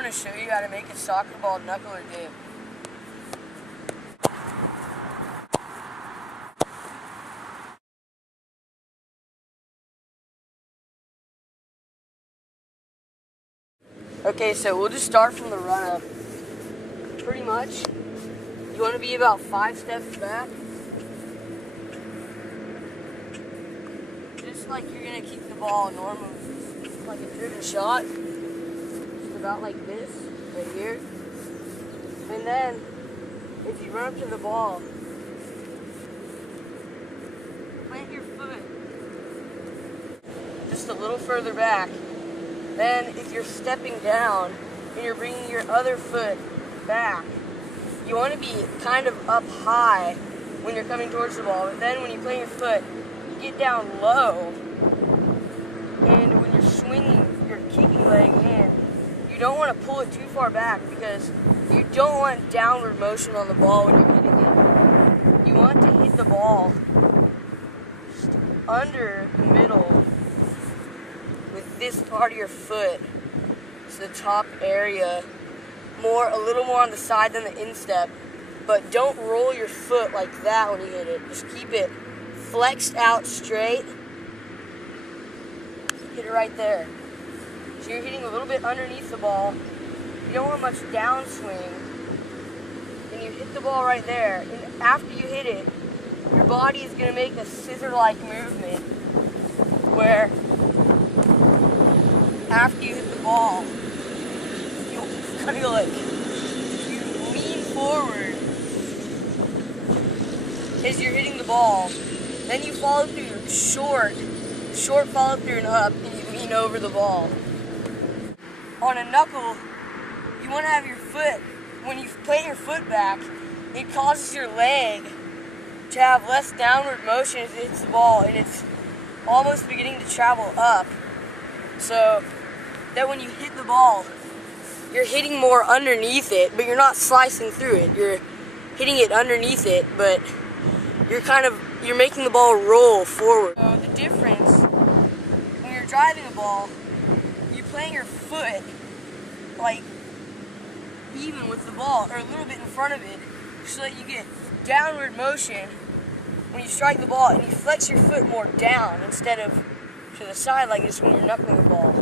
going to show you how to make a soccer ball knuckler game. Okay, so we'll just start from the run-up. Pretty much, you want to be about 5 steps back. Just like you're going to keep the ball normal, like a driven shot. Just about like this, right here. And then, if you run up to the ball, plant your foot just a little further back. Then, if you're stepping down and you're bringing your other foot back, you want to be kind of up high when you're coming towards the ball. But then when you plant your foot, you get down low. And when you're swinging your kicking leg in, you don't want to pull it too far back because you don't want downward motion on the ball when you're hitting it. You want to hit the ball just under the middle with this part of your foot. It's the top area. A little more on the side than the instep. But don't roll your foot like that when you hit it. Just keep it flexed out straight. Hit it right there. So you're hitting a little bit underneath the ball. You don't want much downswing. And you hit the ball right there. And after you hit it, your body is going to make a scissor-like movement where after you hit the ball, you'll kind of like, you lean forward as you're hitting the ball. Then you follow through short follow through and up, and you lean over the ball. On a knuckle, you want to have your foot, when you plant your foot back, it causes your leg to have less downward motion as it hits the ball, and it's almost beginning to travel up. So that when you hit the ball, you're hitting more underneath it, but you're not slicing through it. You're hitting it underneath it, but you're making the ball roll forward. So the difference, when you're driving a ball, you plant your foot like even with the ball, or a little bit in front of it, so that you get downward motion when you strike the ball, and you flex your foot more down instead of to the side like this when you're knuckling the ball.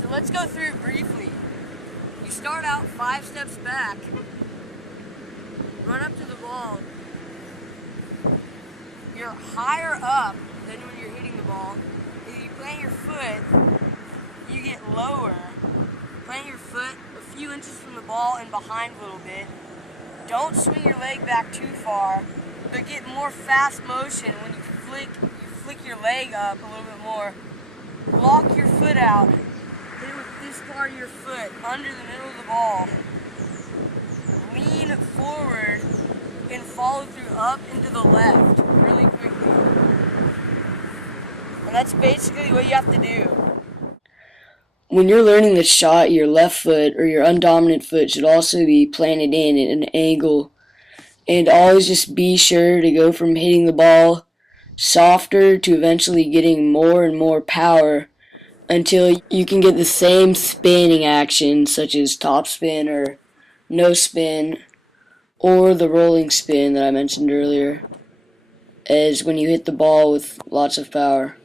So let's go through it briefly. You start out 5 steps back, run up to the ball. You're higher up than when you're hitting the ball. If you plant your foot, you get lower. Plant your foot a few inches from the ball and behind a little bit. Don't swing your leg back too far, but get more fast motion when you flick your leg up a little bit more. Lock your foot out. Hit it with this part of your foot under the middle of the ball. Lean forward and follow through up and to the left really quickly. And that's basically what you have to do. When you're learning the shot, your left foot or your undominant foot should also be planted in at an angle. And always just be sure to go from hitting the ball softer to eventually getting more and more power until you can get the same spinning action, such as top spin or no spin, or the rolling spin that I mentioned earlier, as when you hit the ball with lots of power.